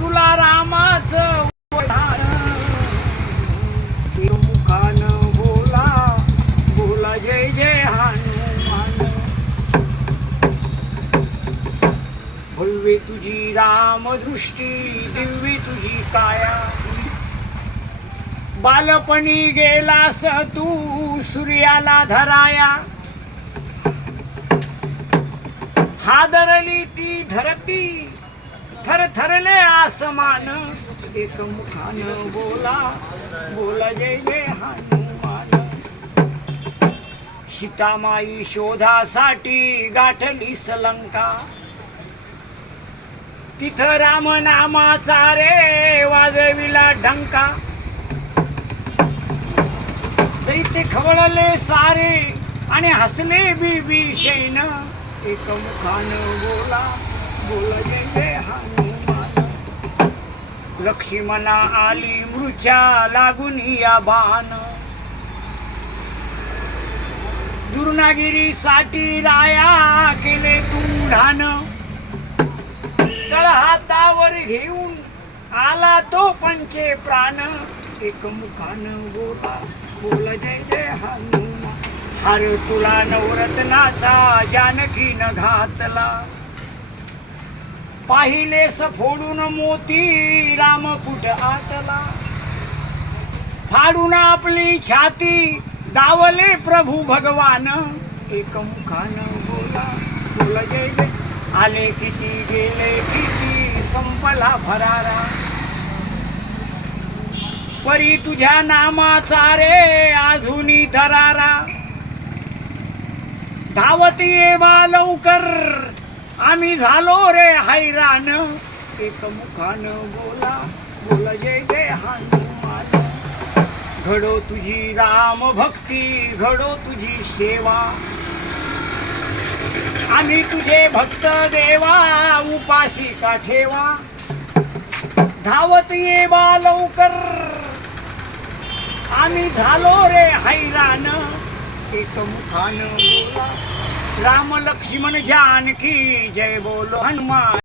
तुला रामाच वधान मुखान बोला बोला जय जय हनुमान. भव्य तुझी रामदृष्टी दिव्य तुझी काया. बालपणी गेलास तू सूर्याला धराया. हादरली ती धरती थर थरले आसमान। एक मुखान बोला बोला जय जय हनुमान। सीतामाई शोधासाठी गाठली सलंका तिथं राम नामाचा रे वाजविला ढंका दैत्य खवळले सारे आणि हसले बी शैन एक मुखान बोला बोलले जय हनुमान. लक्ष्मणा आली मृचा लागून या बाण दुर्नागिरीसाठी राया केले तुंढान तळ हातावर घेऊन आला तो पंचे प्राण. एक मुखान बोला बोल जय जय हनुमान. अरे तुला नवरत्नाचा जानकी न घातला. पाहिलेस फोडून मोती राम कुठ आटला? फाडून आपली छाती दावले प्रभू भगवान. एक मुखान बोला बोला जय जय. आले किती गेले किती संपला भरारा परी तुझ्या नामाचा रे आजुनी धरारा धावती येवा बा लवकर. आम्ही झालो रे हैराण. एक मुखान बोला बोला जय जय हनुमान. घडो तुझी राम भक्ती घडो तुझी सेवा. आम्ही तुझे भक्त देवा उपाशी का ठेवा. धावत ये बा लवकर. आम्ही झालो रे हैराण. एक मुखान बोला राम लक्ष्मण जानकी जय बोलो हनुमान